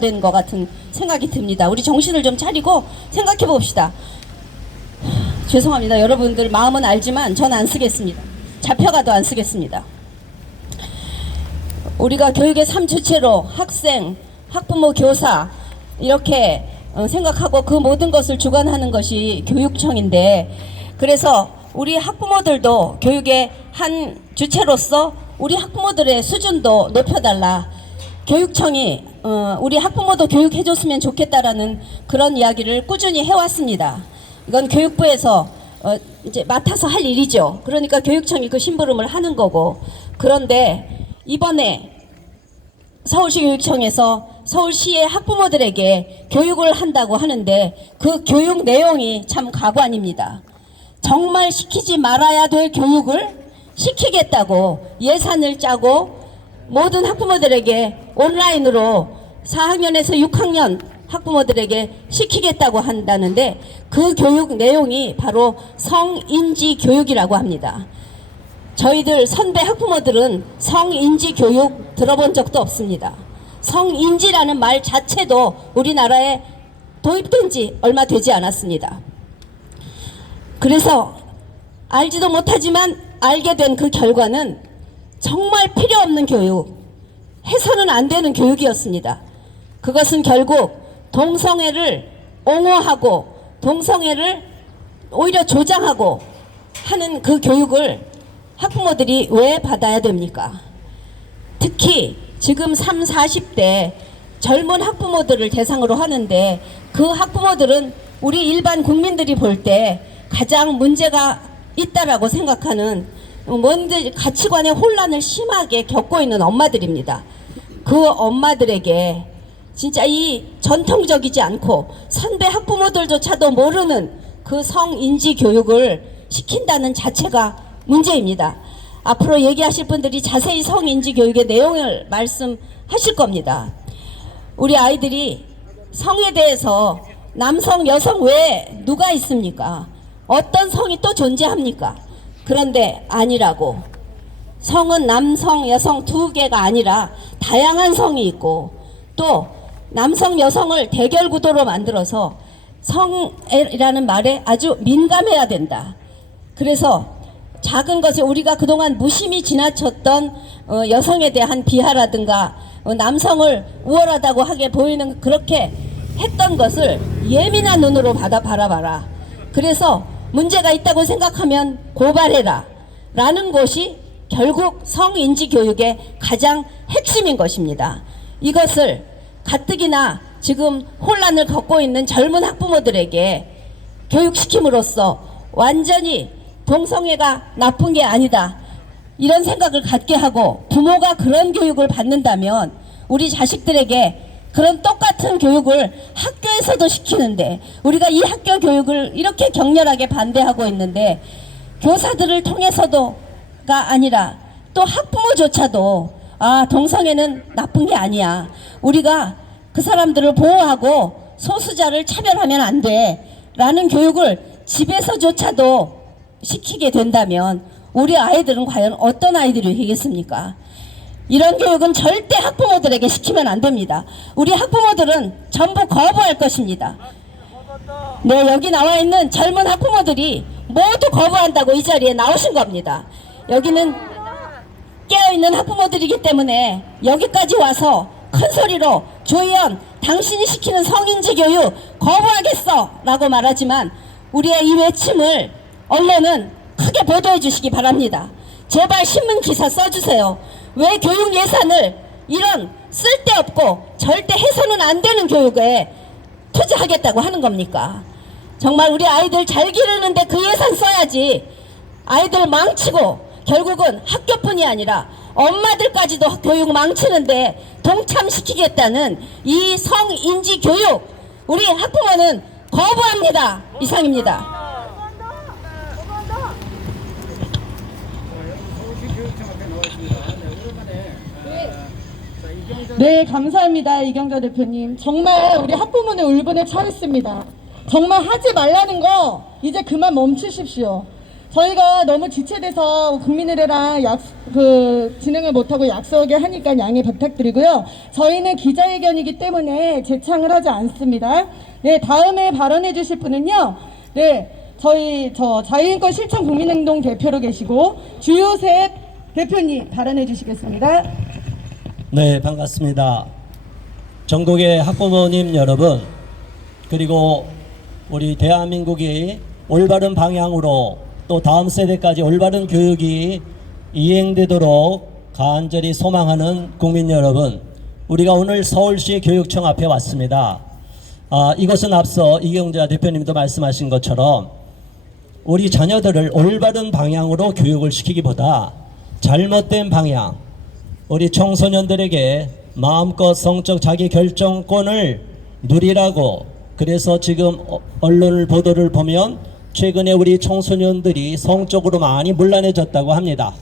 된 것 같은 생각이 듭니다. 우리 정신을 좀 차리고 생각해 봅시다. 죄송합니다. 여러분들 마음은 알지만 전 안 쓰겠습니다. 잡혀가도 안 쓰겠습니다. 우리가 교육의 3주체로 학생, 학부모, 교사 이렇게 생각하고 그 모든 것을 주관하는 것이 교육청인데, 그래서 우리 학부모들도 교육의 한 주체로서 우리 학부모들의 수준도 높여달라, 교육청이 우리 학부모도 교육해줬으면 좋겠다라는 그런 이야기를 꾸준히 해왔습니다. 이건 교육부에서 이제 맡아서 할 일이죠. 그러니까 교육청이 그 심부름을 하는 거고, 그런데 이번에 서울시 교육청에서 서울시의 학부모들에게 교육을 한다고 하는데 그 교육 내용이 참 가관입니다. 정말 시키지 말아야 될 교육을 시키겠다고 예산을 짜고 모든 학부모들에게 온라인으로 4학년에서 6학년 학부모들에게 시키겠다고 한다는데, 그 교육 내용이 바로 성인지 교육이라고 합니다. 저희들 선배 학부모들은 성인지 교육 들어본 적도 없습니다. 성인지라는 말 자체도 우리나라에 도입된 지 얼마 되지 않았습니다. 그래서 알지도 못하지만 알게 된 그 결과는 정말 필요 없는 교육, 해서는 안 되는 교육이었습니다. 그것은 결국 동성애를 옹호하고 동성애를 오히려 조장하고 하는 그 교육을 학부모들이 왜 받아야 됩니까? 특히 지금 30, 40대 젊은 학부모들을 대상으로 하는데, 그 학부모들은 우리 일반 국민들이 볼 때 가장 문제가 있다라고 생각하는 뭔지 가치관의 혼란을 심하게 겪고 있는 엄마들입니다. 그 엄마들에게 진짜 이 전통적이지 않고 선배 학부모들조차도 모르는 그 성인지 교육을 시킨다는 자체가 문제입니다. 앞으로 얘기하실 분들이 자세히 성인지 교육의 내용을 말씀하실 겁니다. 우리 아이들이 성에 대해서 남성, 여성 외에 누가 있습니까? 어떤 성이 또 존재합니까? 그런데 아니라고. 성은 남성, 여성 두 개가 아니라 다양한 성이 있고, 또 남성, 여성을 대결 구도로 만들어서 성이라는 말에 아주 민감해야 된다. 그래서 작은 것에 우리가 그동안 무심히 지나쳤던 여성에 대한 비하라든가 남성을 우월하다고 하게 보이는, 그렇게 했던 것을 예민한 눈으로 바라봐라. 그래서 문제가 있다고 생각하면 고발해라 라는 것이 결국 성인지 교육의 가장 핵심인 것입니다. 이것을 가뜩이나 지금 혼란을 겪고 있는 젊은 학부모들에게 교육시킴으로써 완전히 동성애가 나쁜 게 아니다, 이런 생각을 갖게 하고, 부모가 그런 교육을 받는다면 우리 자식들에게 그런 똑같은 교육을 학교에서도 시키는데, 우리가 이 학교 교육을 이렇게 격렬하게 반대하고 있는데, 교사들을 통해서도가 아니라 또 학부모조차도 동성애는 나쁜 게 아니야, 우리가 그 사람들을 보호하고 소수자를 차별하면 안 돼 라는 교육을 집에서조차도 시키게 된다면 우리 아이들은 과연 어떤 아이들이 되겠습니까? 이런 교육은 절대 학부모들에게 시키면 안 됩니다. 우리 학부모들은 전부 거부할 것입니다. 네, 여기 나와 있는 젊은 학부모들이 모두 거부한다고 이 자리에 나오신 겁니다. 여기는 깨어있는 학부모들이기 때문에 여기까지 와서 큰 소리로 조희연, 당신이 시키는 성인지 교육 거부하겠어 라고 말하지만, 우리의 이 외침을 언론은 크게 보도해 주시기 바랍니다. 제발 신문 기사 써주세요. 왜 교육 예산을 이런 쓸데없고 절대 해서는 안 되는 교육에 투자하겠다고 하는 겁니까? 정말 우리 아이들 잘 기르는데 그 예산 써야지, 아이들 망치고 결국은 학교뿐이 아니라 엄마들까지도 교육 망치는데 동참시키겠다는 이 성인지 교육, 우리 학부모는 거부합니다. 이상입니다. 네, 감사합니다. 이경자 대표님. 정말 우리 학부모는 울분에 차있습니다. 정말 하지 말라는 거 이제 그만 멈추십시오. 저희가 너무 지체돼서 국민의례랑 진행을 못하고 약속에 하니까 양해 부탁드리고요. 저희는 기자회견이기 때문에 재창을 하지 않습니다. 네, 다음에 발언해 주실 분은요. 네, 자유인권 실천 국민행동 대표로 계시고 주요셉 대표님 발언해 주시겠습니다. 네, 반갑습니다. 전국의 학부모님 여러분, 그리고 우리 대한민국이 올바른 방향으로 또 다음 세대까지 올바른 교육이 이행되도록 간절히 소망하는 국민 여러분, 우리가 오늘 서울시 교육청 앞에 왔습니다. 이것은 앞서 이경자 대표님도 말씀하신 것처럼 우리 자녀들을 올바른 방향으로 교육을 시키기보다 잘못된 방향, 우리 청소년들에게 마음껏 성적 자기 결정권을 누리라고, 그래서 지금 언론 보도를 보면 최근에 우리 청소년들이 성적으로 많이 문란해졌다고 합니다.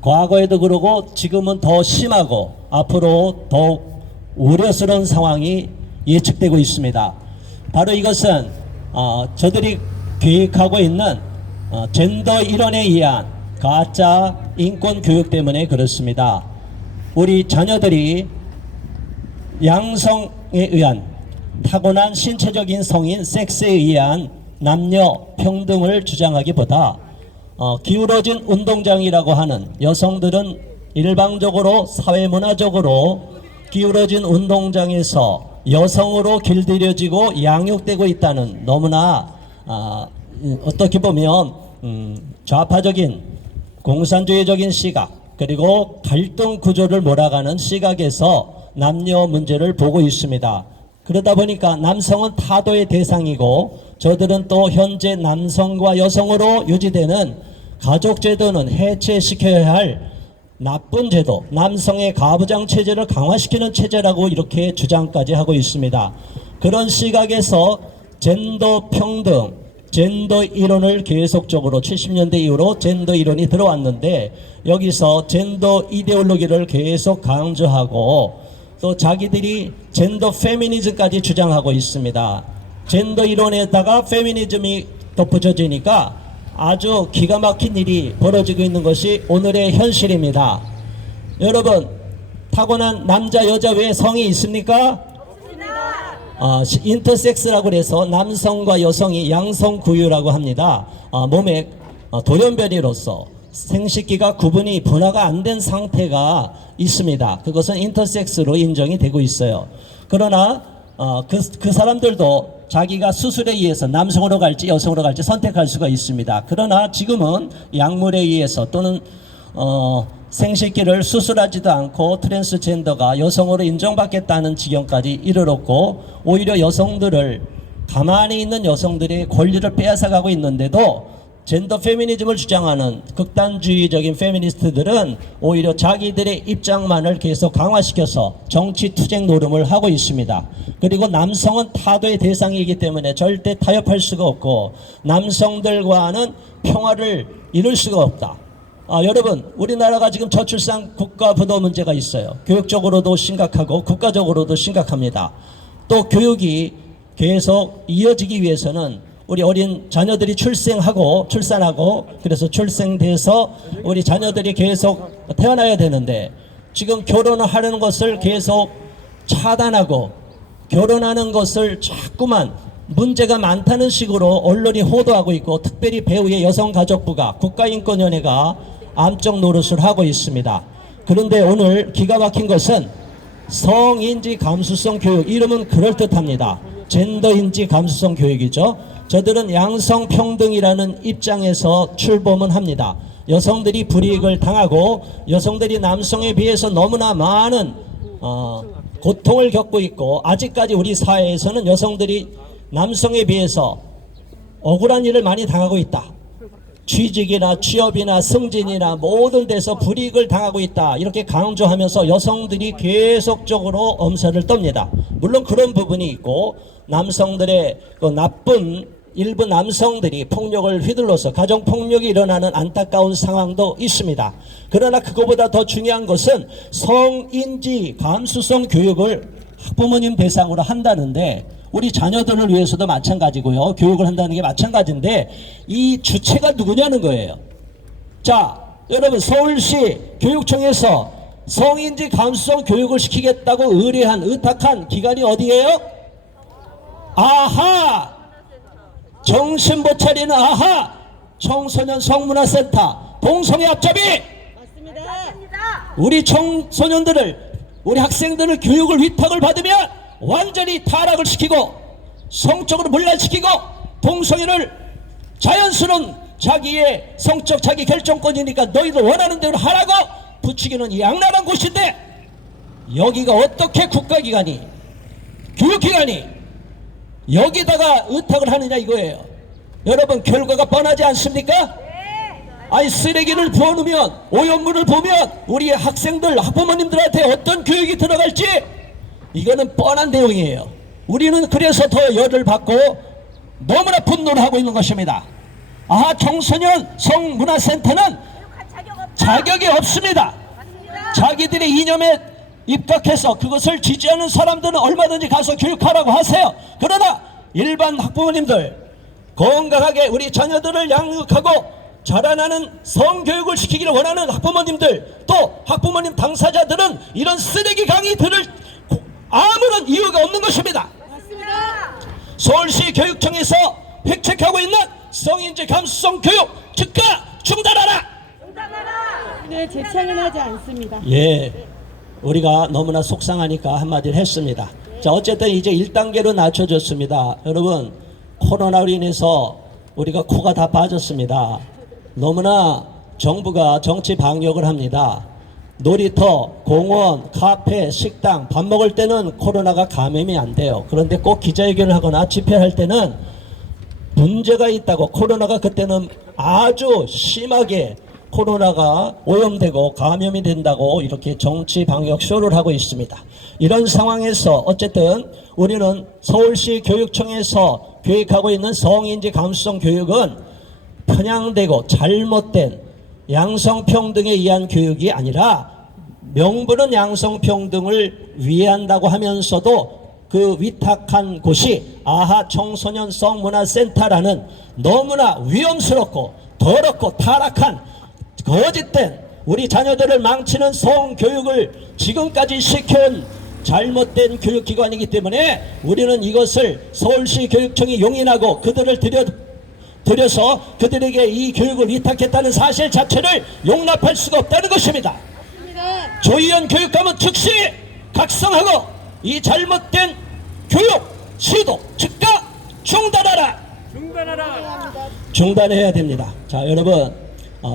과거에도 그러고 지금은 더 심하고 앞으로 더욱 우려스러운 상황이 예측되고 있습니다. 바로 이것은 저들이 계획하고 있는 젠더 일원에 의한 가짜 인권 교육 때문에 그렇습니다. 우리 자녀들이 양성에 의한 타고난 신체적인 성인 섹스에 의한 남녀 평등을 주장하기보다 기울어진 운동장이라고 하는, 여성들은 일방적으로 사회문화적으로 기울어진 운동장에서 여성으로 길들여지고 양육되고 있다는 너무나 어떻게 보면 좌파적인 공산주의적인 시각, 그리고 갈등 구조를 몰아가는 시각에서 남녀 문제를 보고 있습니다. 그러다 보니까 남성은 타도의 대상이고 저들은 또 현재 남성과 여성으로 유지되는 가족제도는 해체시켜야 할 나쁜 제도, 남성의 가부장 체제를 강화시키는 체제라고 이렇게 주장까지 하고 있습니다. 그런 시각에서 젠더 평등, 젠더 이론을 계속적으로 70년대 이후로 젠더 이론이 들어왔는데, 여기서 젠더 이데올로기를 계속 강조하고 또 자기들이 젠더 페미니즘까지 주장하고 있습니다. 젠더 이론에다가 페미니즘이 덧붙여지니까 아주 기가 막힌 일이 벌어지고 있는 것이 오늘의 현실입니다. 여러분, 타고난 남자 여자 외에 성이 있습니까? 인터섹스라고 해서 남성과 여성이 양성구유라고 합니다. 몸의 돌연변이로서 생식기가 구분이 분화가 안 된 상태가 있습니다. 그것은 인터섹스로 인정이 되고 있어요. 그러나 그 사람들도 자기가 수술에 의해서 남성으로 갈지 여성으로 갈지 선택할 수가 있습니다. 그러나 지금은 약물에 의해서 또는 생식기를 수술하지도 않고 트랜스젠더가 여성으로 인정받겠다는 지경까지 이르렀고, 오히려 여성들을, 가만히 있는 여성들의 권리를 빼앗아가고 있는데도 젠더 페미니즘을 주장하는 극단주의적인 페미니스트들은 오히려 자기들의 입장만을 계속 강화시켜서 정치 투쟁 노름을 하고 있습니다. 그리고 남성은 타도의 대상이기 때문에 절대 타협할 수가 없고 남성들과는 평화를 이룰 수가 없다. 여러분, 우리나라가 지금 저출산 국가부도 문제가 있어요. 교육적으로도 심각하고 국가적으로도 심각합니다. 또 교육이 계속 이어지기 위해서는 우리 어린 자녀들이 출산하고 그래서 출생돼서 우리 자녀들이 계속 태어나야 되는데, 지금 결혼을 하려는 것을 계속 차단하고 결혼하는 것을 자꾸만 문제가 많다는 식으로 언론이 호도하고 있고, 특별히 배우의 여성가족부가, 국가인권위원회가 암적 노릇을 하고 있습니다. 그런데 오늘 기가 막힌 것은 성인지 감수성 교육, 이름은 그럴듯합니다. 젠더인지 감수성 교육이죠. 저들은 양성평등이라는 입장에서 출범은 합니다. 여성들이 불이익을 당하고 여성들이 남성에 비해서 너무나 많은 고통을 겪고 있고, 아직까지 우리 사회에서는 여성들이 남성에 비해서 억울한 일을 많이 당하고 있다. 취직이나 취업이나 승진이나 모든 데서 불이익을 당하고 있다. 이렇게 강조하면서 여성들이 계속적으로 엄살을 떱니다. 물론 그런 부분이 있고, 남성들의 그 나쁜 일부 남성들이 폭력을 휘둘러서 가정폭력이 일어나는 안타까운 상황도 있습니다. 그러나 그거보다 더 중요한 것은 성인지 감수성 교육을 학부모님 대상으로 한다는데, 우리 자녀들을 위해서도 마찬가지고요. 교육을 한다는 게 마찬가지인데 이 주체가 누구냐는 거예요. 자, 여러분 서울시 교육청에서 성인지 감수성 교육을 시키겠다고 의탁한 기관이 어디예요? 아하! 정신 못 차리는 아하! 청소년 성문화센터 동성애 앞잡이! 우리 청소년들을 우리 학생들을 교육을 위탁을 받으면 완전히 타락을 시키고 성적으로 문란시키고 동성애를 자연스러운 자기의 성적 자기 결정권이니까 너희들 원하는 대로 하라고 부추기는 이 악랄한 곳인데 여기가 어떻게 국가기관이 교육기관이 여기다가 의탁을 하느냐 이거예요. 여러분 결과가 뻔하지 않습니까? 아니 쓰레기를 부어놓으면 오염물을 보면 우리 학생들 학부모님들한테 어떤 교육이 들어갈지 이거는 뻔한 내용이에요. 우리는 그래서 더 열을 받고 너무나 분노를 하고 있는 것입니다. 아하 청소년 성문화센터는 자격이 없습니다. 자기들의 이념에 입각해서 그것을 지지하는 사람들은 얼마든지 가서 교육하라고 하세요. 그러나 일반 학부모님들 건강하게 우리 자녀들을 양육하고 자라나는 성교육을 시키기를 원하는 학부모님들 또 학부모님 당사자들은 이런 쓰레기 강의 들을 아무런 이유가 없는 것입니다. 서울시 교육청에서 획책하고 있는 성인지 감수성 교육 즉각 중단하라. 네, 제창은 하지 않습니다. 예, 우리가 너무나 속상하니까 한마디를 했습니다. 자, 어쨌든 이제 1단계로 낮춰졌습니다. 여러분 코로나로 인해서 우리가 코가 다 빠졌습니다. 너무나 정부가 정치 방역을 합니다. 놀이터, 공원, 카페, 식당 밥 먹을 때는 코로나가 감염이 안 돼요. 그런데 꼭 기자회견을 하거나 집회할 때는 문제가 있다고 코로나가 그때는 아주 심하게 코로나가 오염되고 감염이 된다고 이렇게 정치 방역 쇼를 하고 있습니다. 이런 상황에서 어쨌든 우리는 서울시 교육청에서 교육하고 있는 성인지 감수성 교육은 편향되고 잘못된 양성평등에 의한 교육이 아니라 명분은 양성평등을 위한다고 하면서도 그 위탁한 곳이 아하 청소년 성문화센터라는 너무나 위험스럽고 더럽고 타락한 거짓된 우리 자녀들을 망치는 성교육을 지금까지 시켜온 잘못된 교육기관이기 때문에 우리는 이것을 서울시 교육청이 용인하고 그들을 들여서 그들에게 이 교육을 위탁했다는 사실 자체를 용납할 수가 없다는 것입니다. 조희연 교육감은 즉시 각성하고 이 잘못된 교육 시도 즉각 중단하라. 중단해야 됩니다. 자, 여러분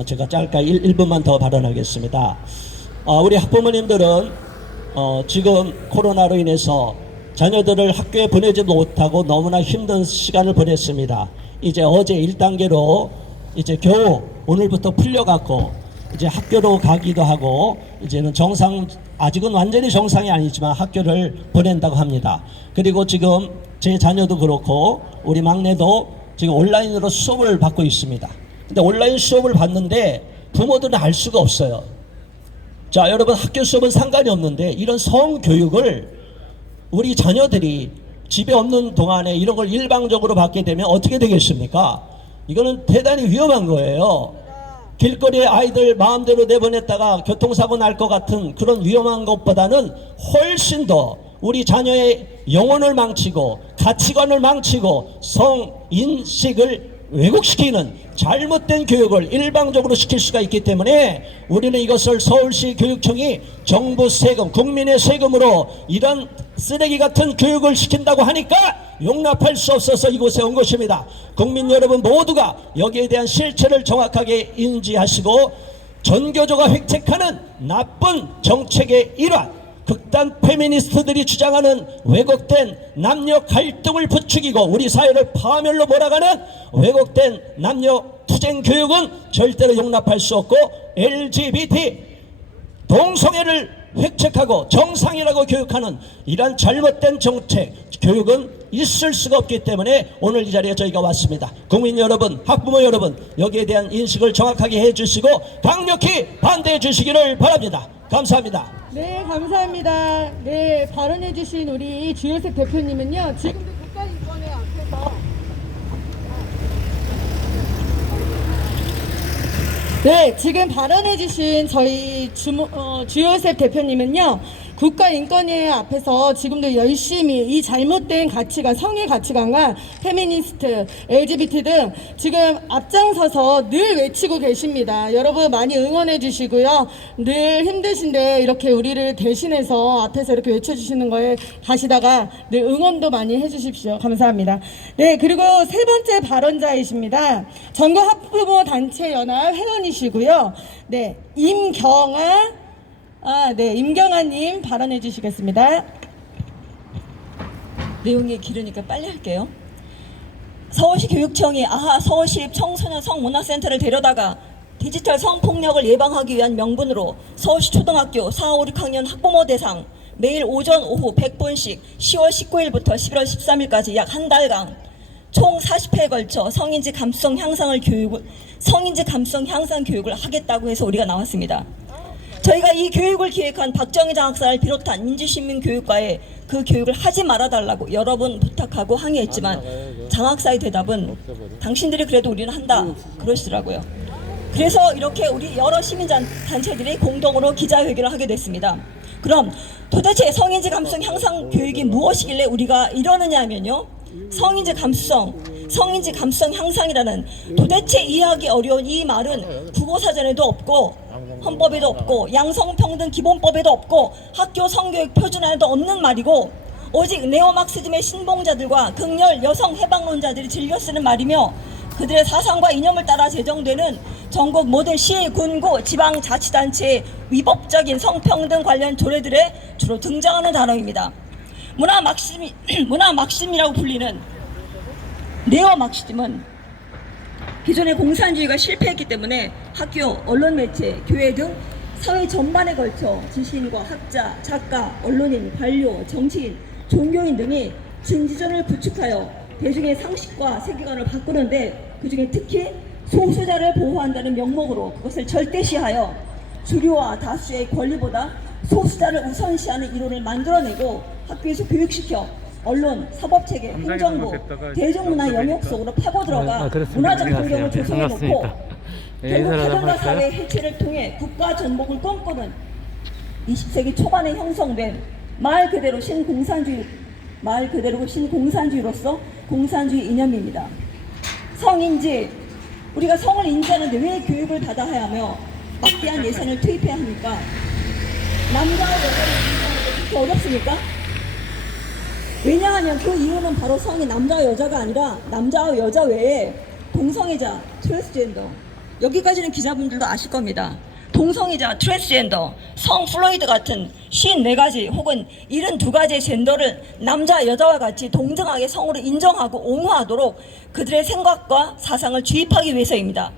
제가 짧게 1분만 더 발언하겠습니다. 우리 학부모님들은 지금 코로나로 인해서 자녀들을 학교에 보내지도 못하고 너무나 힘든 시간을 보냈습니다. 이제 어제 1단계로 이제 겨우 오늘부터 풀려갖고 이제 학교로 가기도 하고 이제는 아직은 완전히 정상이 아니지만 학교를 보낸다고 합니다. 그리고 지금 제 자녀도 그렇고 우리 막내도 지금 온라인으로 수업을 받고 있습니다. 근데 온라인 수업을 받는데 부모들은 알 수가 없어요. 자, 여러분 학교 수업은 상관이 없는데 이런 성교육을 우리 자녀들이 집에 없는 동안에 이런 걸 일방적으로 받게 되면 어떻게 되겠습니까? 이거는 대단히 위험한 거예요. 길거리에 아이들 마음대로 내보냈다가 교통사고 날 것 같은 그런 위험한 것보다는 훨씬 더 우리 자녀의 영혼을 망치고 가치관을 망치고 성인식을 왜곡시키는 잘못된 교육을 일방적으로 시킬 수가 있기 때문에 우리는 이것을 서울시 교육청이 정부 세금, 국민의 세금으로 이런 쓰레기 같은 교육을 시킨다고 하니까 용납할 수 없어서 이곳에 온 것입니다. 국민 여러분 모두가 여기에 대한 실체를 정확하게 인지하시고 전교조가 획책하는 나쁜 정책의 일환, 극단 페미니스트들이 주장하는 왜곡된 남녀 갈등을 부추기고 우리 사회를 파멸로 몰아가는 왜곡된 남녀 투쟁 교육은 절대로 용납할 수 없고 LGBT 동성애를 획책하고 정상이라고 교육하는 이러한 잘못된 정책 교육은 있을 수가 없기 때문에 오늘 이 자리에 저희가 왔습니다. 국민 여러분, 학부모 여러분, 여기에 대한 인식을 정확하게 해주시고 강력히 반대해 주시기를 바랍니다. 감사합니다. 네, 감사합니다. 네, 발언해주신 우리 주효석 대표님은요, 지금도 네, 지금 발언해주신 저희 주요셉 대표님은요, 국가인권위회 앞에서 지금도 열심히 이 잘못된 가치관, 성의 가치관과 페미니스트, LGBT 등 지금 앞장서서 늘 외치고 계십니다. 여러분 많이 응원해 주시고요. 늘 힘드신데 이렇게 우리를 대신해서 앞에서 이렇게 외쳐주시는 거에 가시다가 늘 응원도 많이 해주십시오. 감사합니다. 네, 그리고 세 번째 발언자이십니다. 전국학부모단체연합 회원이시고요. 네, 임경아님 발언해 주시겠습니다. 내용이 길으니까 빨리 할게요. 서울시 교육청이 서울시 청소년 성문화센터를 데려다가 디지털 성폭력을 예방하기 위한 명분으로 서울시 초등학교 4, 5, 6학년 학부모 대상 매일 오전 오후 100분씩 10월 19일부터 11월 13일까지 약 한 달간 총 40회에 걸쳐 성인지 감수성 향상 교육을 하겠다고 해서 우리가 나왔습니다. 저희가 이 교육을 기획한 박정희 장학사를 비롯한 민주시민교육과에 그 교육을 하지 말아달라고 여러 번 부탁하고 항의했지만 장학사의 대답은 당신들이 그래도 우리는 한다 그러시더라고요. 그래서 이렇게 우리 여러 시민단체들이 공동으로 기자회견을 하게 됐습니다. 그럼 도대체 성인지 감수성 향상 교육이 무엇이길래 우리가 이러느냐 하면요, 성인지 감수성 향상이라는 도대체 이해하기 어려운 이 말은 국어사전에도 없고 헌법에도 없고 양성평등 기본법에도 없고 학교 성교육 표준안에도 없는 말이고 오직 네오막시즘의 신봉자들과 극렬 여성 해방론자들이 즐겨 쓰는 말이며 그들의 사상과 이념을 따라 제정되는 전국 모든 시, 군, 구, 지방자치단체의 위법적인 성평등 관련 조례들에 주로 등장하는 단어입니다. 문화막시즘이라고 불리는 네오막시즘은 기존의 공산주의가 실패했기 때문에 학교, 언론 매체, 교회 등 사회 전반에 걸쳐 지식인과 학자, 작가, 언론인, 관료, 정치인, 종교인 등이 진지전을 구축하여 대중의 상식과 세계관을 바꾸는데 그중에 특히 소수자를 보호한다는 명목으로 그것을 절대시하여 주류와 다수의 권리보다 소수자를 우선시하는 이론을 만들어내고 학교에서 교육시켜 언론, 사법체계, 행정부, 대중문화 영역 속으로 파고들어가 문화적 환경을 조성해놓고 결국 가정과 사회의 해체를 통해 국가 전복을 꿈꾸는 20세기 초반에 형성된 말 그대로 신공산주의로서 공산주의 이념입니다. 성인지, 우리가 성을 인지하는데 왜 교육을 받아야 하며 막대한 예산을 투입해야 합니까? 남자와 여자를 인지하는 게 그렇게 어렵습니까? 왜냐하면 그 이유는 바로 성이 남자와 여자가 아니라 남자와 여자 외에 동성애자, 트랜스젠더, 여기까지는 기자분들도 아실 겁니다. 동성애자, 트랜스젠더, 성 플로이드 같은 54가지 혹은 72가지의 젠더를 남자, 여자와 같이 동등하게 성으로 인정하고 옹호하도록 그들의 생각과 사상을 주입하기 위해서입니다.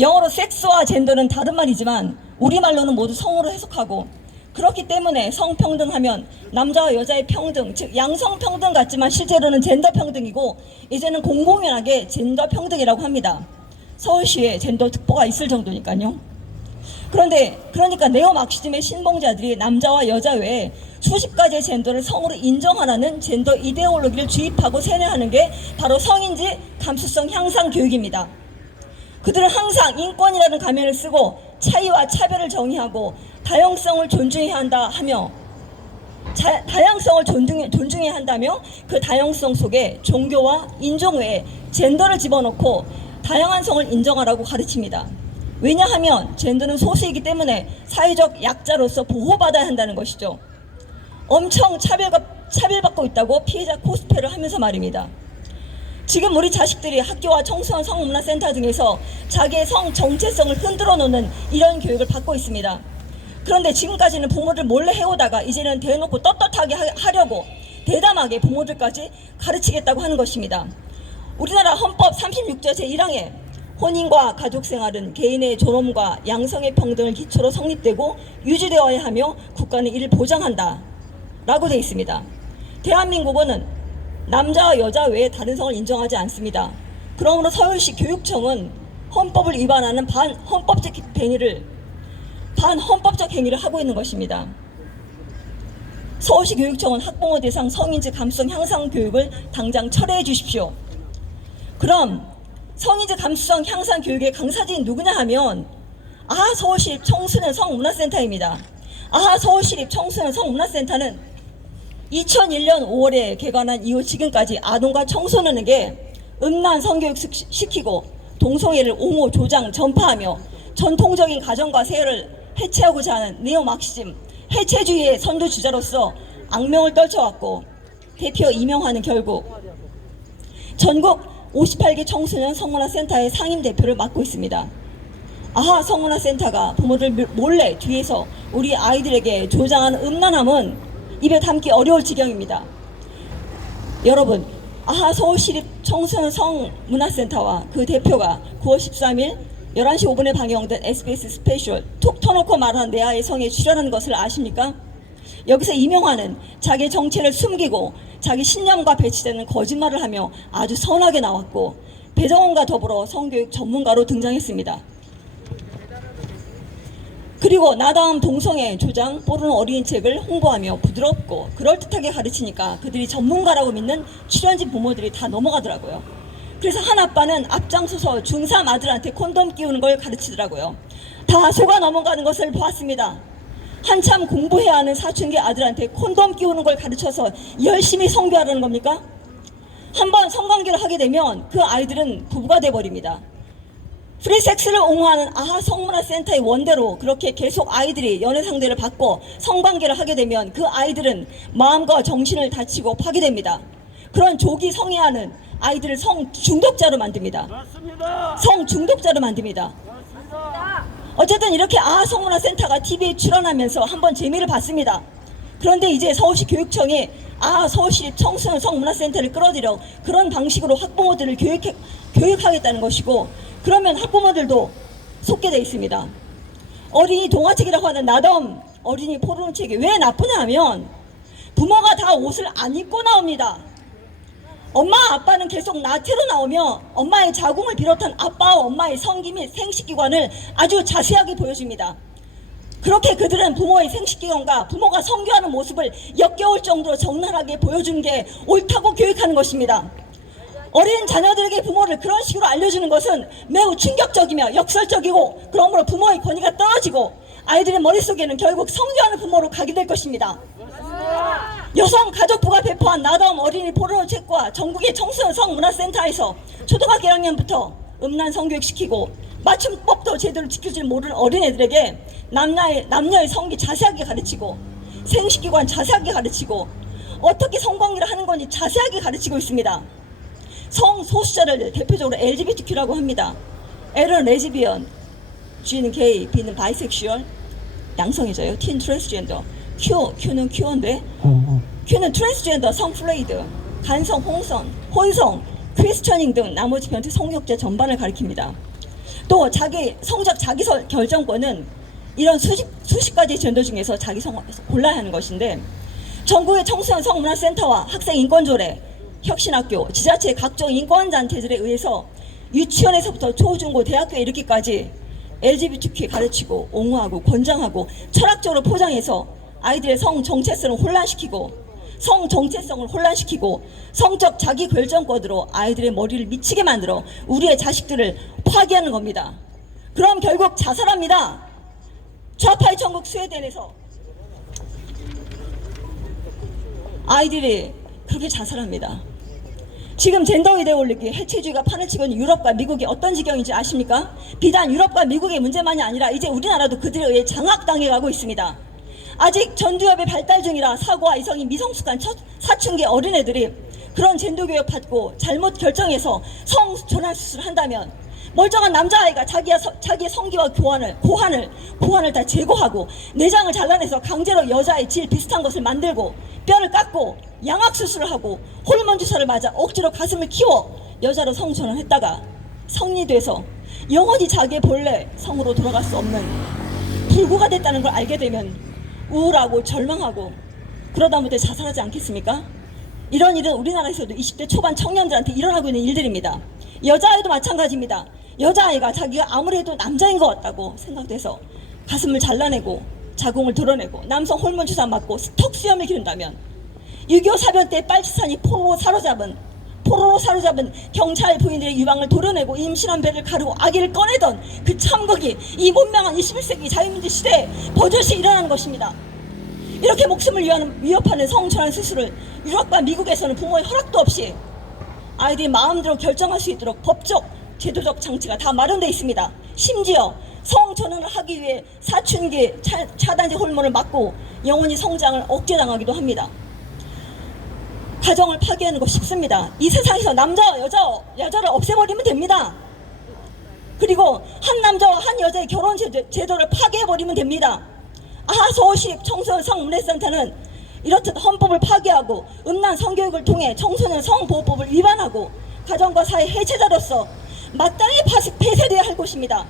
영어로 섹스와 젠더는 다른 말이지만 우리말로는 모두 성으로 해석하고 그렇기 때문에 성평등하면 남자와 여자의 평등, 즉 양성평등 같지만 실제로는 젠더평등이고 이제는 공공연하게 젠더평등이라고 합니다. 서울시에 젠더 특보가 있을 정도니까요. 그러니까 네오막시즘의 신봉자들이 남자와 여자 외에 수십 가지의 젠더를 성으로 인정하라는 젠더 이데올로기를 주입하고 세뇌하는 게 바로 성인지 감수성 향상 교육입니다. 그들은 항상 인권이라는 가면을 쓰고 차이와 차별을 정의하고 다양성을 존중해야 한다 하며 다양성을 존중해야 한다며 그 다양성 속에 종교와 인종 외에 젠더를 집어넣고 다양한 성을 인정하라고 가르칩니다. 왜냐하면 젠더는 소수이기 때문에 사회적 약자로서 보호받아야 한다는 것이죠. 엄청 차별받고 있다고 피해자 코스프레를 하면서 말입니다. 지금 우리 자식들이 학교와 청소년 성문화센터 등에서 자기의 성 정체성을 흔들어 놓는 이런 교육을 받고 있습니다. 그런데 지금까지는 부모를 몰래 해오다가 이제는 대놓고 떳떳하게 하려고 대담하게 부모들까지 가르치겠다고 하는 것입니다. 우리나라 헌법 36조 제1항에 혼인과 가족생활은 개인의 존엄과 양성의 평등을 기초로 성립되고 유지되어야 하며 국가는 이를 보장한다 라고 되어 있습니다. 대한민국은 남자와 여자 외에 다른 성을 인정하지 않습니다. 그러므로 서울시 교육청은 헌법을 위반하는 반헌법적 행위를 하고 있는 것입니다. 서울시 교육청은 학부모 대상 성인지 감수성 향상 교육을 당장 철회해 주십시오. 그럼 성인지 감수성 향상 교육의 강사진이 누구냐 하면 아하 서울시립 청소년 성문화센터입니다. 아하 서울시립 청소년 성문화센터는 2001년 5월에 개관한 이후 지금까지 아동과 청소년에게 음란 성교육 시키고 동성애를 옹호, 조장, 전파하며 전통적인 가정과 세월을 해체하고자 하는 네오마크시즘, 해체주의의 선두주자로서 악명을 떨쳐왔고 대표 이명화는 결국 전국 58개 청소년 성문화센터의 상임대표를 맡고 있습니다. 아하 성문화센터가 부모들 몰래 뒤에서 우리 아이들에게 조장하는 음란함은 입에 담기 어려울 지경입니다. 여러분, 아하 서울시립 청소년 성문화센터와 그 대표가 9월 13일 11시 5분에 방영된 SBS 스페셜 툭 터놓고 말하는 내 아이의 성에 출연하는 것을 아십니까? 여기서 이명화는 자기의 정체를 숨기고 자기 신념과 배치되는 거짓말을 하며 아주 선하게 나왔고 배정원과 더불어 성교육 전문가로 등장했습니다. 그리고 나다움 동성애 조장 모르는 어린이 책을 홍보하며 부드럽고 그럴듯하게 가르치니까 그들이 전문가라고 믿는 출연진 부모들이 다 넘어가더라고요. 그래서 한 아빠는 앞장서서 중3 아들한테 콘돔 끼우는 걸 가르치더라고요. 다 속아 넘어가는 것을 보았습니다. 한참 공부해야 하는 사춘기 아들한테 콘돔 끼우는 걸 가르쳐서 열심히 성교하라는 겁니까? 한번 성관계를 하게 되면 그 아이들은 부부가 돼버립니다. 프리섹스를 옹호하는 아하 성문화센터의 원대로 그렇게 계속 아이들이 연애 상대를 받고 성관계를 하게 되면 그 아이들은 마음과 정신을 다치고 파괴됩니다. 그런 조기 성애하는 아이들을 성중독자로 만듭니다. 성중독자로 만듭니다. 어쨌든 이렇게 아하 성문화센터가 TV에 출연하면서 한번 재미를 봤습니다. 그런데 이제 서울시 교육청이 아하 서울시립 청소년 성문화센터를 끌어들여 그런 방식으로 학부모들을 교육하겠다는 것이고, 그러면 학부모들도 속게 돼 있습니다. 어린이 동화책이라고 하는 나덤 어린이 포르노책이 왜 나쁘냐 하면 부모가 다 옷을 안 입고 나옵니다. 엄마 아빠는 계속 나태로 나오며 엄마의 자궁을 비롯한 아빠와 엄마의 성기 및 생식기관을 아주 자세하게 보여줍니다. 그렇게 그들은 부모의 생식기관과 부모가 성교하는 모습을 역겨울 정도로 적나라하게 보여주는 게 옳다고 교육하는 것입니다. 어린 자녀들에게 부모를 그런 식으로 알려주는 것은 매우 충격적이며 역설적이고, 그러므로 부모의 권위가 떨어지고 아이들의 머릿속에는 결국 성교하는 부모로 가게 될 것입니다. 여성가족부가 배포한 나다움 어린이 포르노책과 전국의 청소년 성문화센터에서 초등학교 1학년부터 음란 성교육시키고 맞춤법도 제대로 지킬줄 모르는 어린애들에게 남녀의 성기 자세하게 가르치고 생식기관 자세하게 가르치고 어떻게 성관계를 하는 건지 자세하게 가르치고 있습니다. 성소수자를 대표적으로 LGBTQ라고 합니다. L은 레즈비언, G는 게이, B는 바이섹슈얼, 양성애자예요. T는 트랜스젠더, Q는 큐어인데 Q는 트랜스젠더, 성플레이드, 간성, 혼성, 크리스천잉 등 나머지 변태 성역자 전반을 가리킵니다. 또 성적 자기결정권은 이런 수십 가지 젠더 중에서 자기 성을 골라야 하는 것인데, 전국의 청소년 성문화센터와 학생인권조례, 혁신학교, 지자체의 각종 인권단체들에 의해서 유치원에서부터 초중고 대학교에 이르기까지 LGBTQ 가르치고 옹호하고 권장하고 철학적으로 포장해서 아이들의 성 정체성을 혼란시키고 성적 자기 결정권으로 아이들의 머리를 미치게 만들어 우리의 자식들을 파괴하는 겁니다. 그럼 결국 자살합니다. 좌파의 천국 스웨덴에서 아이들이 그렇게 자살합니다. 지금 젠더 이데올로기, 해체주의가 판을 치고 있는 유럽과 미국이 어떤 지경인지 아십니까? 비단 유럽과 미국의 문제만이 아니라 이제 우리나라도 그들에 의해 장악당해가고 있습니다. 아직 전두엽의 발달 중이라 사고와 이성이 미성숙한 사춘기 어린애들이 그런 젠더 교육 받고 잘못 결정해서 성전환 수술을 한다면 멀쩡한 남자아이가 자기의 성기와 고환을 다 제거하고 내장을 잘라내서 강제로 여자의 질 비슷한 것을 만들고 뼈를 깎고 양악 수술을 하고 호르몬 주사를 맞아 억지로 가슴을 키워 여자로 성전환을 했다가 성인이 돼서 영원히 자기의 본래 성으로 돌아갈 수 없는 불구가 됐다는 걸 알게 되면 우울하고 절망하고 그러다 못해 자살하지 않겠습니까? 이런 일은 우리나라에서도 20대 초반 청년들한테 일어나고 있는 일들입니다. 여자아이도 마찬가지입니다. 여자아이가 자기가 아무래도 남자인 것 같다고 생각돼서 가슴을 잘라내고 자궁을 드러내고 남성 호르몬 주사 맞고 턱수염을 기른다면 6.25 사변 때 빨치산이 포로 사로잡은 포로로 사로잡은 경찰 부인들의 유방을 도려내고 임신한 배를 가르고 아기를 꺼내던 그 참극이 이 문명한 21세기 자유민주 시대에 버젓이 일어나는 것입니다. 이렇게 목숨을 위협하는 성전환 수술을 유럽과 미국에서는 부모의 허락도 없이 아이들이 마음대로 결정할 수 있도록 법적, 제도적 장치가 다 마련되어 있습니다. 심지어 성전환을 하기 위해 사춘기 차단제 호르몬을 맞고 영혼이 성장을 억제당하기도 합니다. 가정을 파괴하는 거 쉽습니다. 이 세상에서 남자와 여자를 없애버리면 됩니다. 그리고 한 남자와 한 여자의 결혼 제도를 파괴해버리면 됩니다. 서울시 청소년 성문화센터는 이렇듯 헌법을 파괴하고 음란 성교육을 통해 청소년 성보호법을 위반하고 가정과 사회 해체자로서 마땅히 폐쇄되어야 할 것입니다.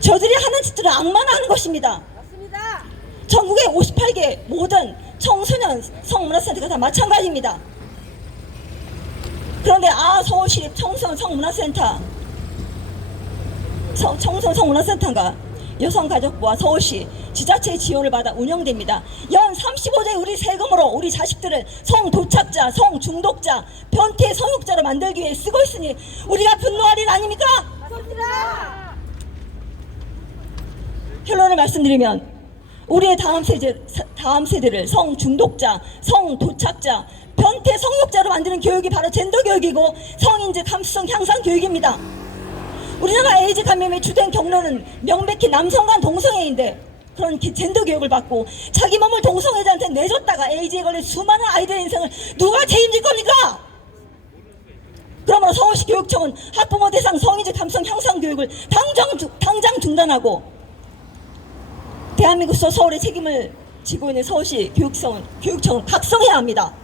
저들이 하는 짓들은 악만 하는 것입니다. 전국의 58개 모든 청소년 성문화센터가 다 마찬가지입니다. 그런데 서울시 청소년 성문화센터 청소년 성문화센터가 여성가족부와 서울시 지자체의 지원을 받아 운영됩니다. 연 35조의 우리 세금으로 우리 자식들을 성도착자, 성중독자, 변태 성욕자로 만들기 위해 쓰고 있으니 우리가 분노할 일 아닙니까? 맞습니다. 결론을 말씀드리면 우리의 다음 세대를 성중독자, 성도착자, 변태 성욕자로 만드는 교육이 바로 젠더 교육이고 성인지 감수성 향상 교육입니다. 우리나라 에이즈 감염의 주된 경로는 명백히 남성 간 동성애인데 그런 젠더 교육을 받고 자기 몸을 동성애자한테 내줬다가 에이즈에 걸린 수많은 아이들의 인생을 누가 책임질 겁니까? 그러므로 서울시 교육청은 학부모 대상 성인지 감수성 향상 교육을 당장 중단하고 대한민국서 서울의 책임을 지고 있는 서울시 교육청은 각성해야 합니다.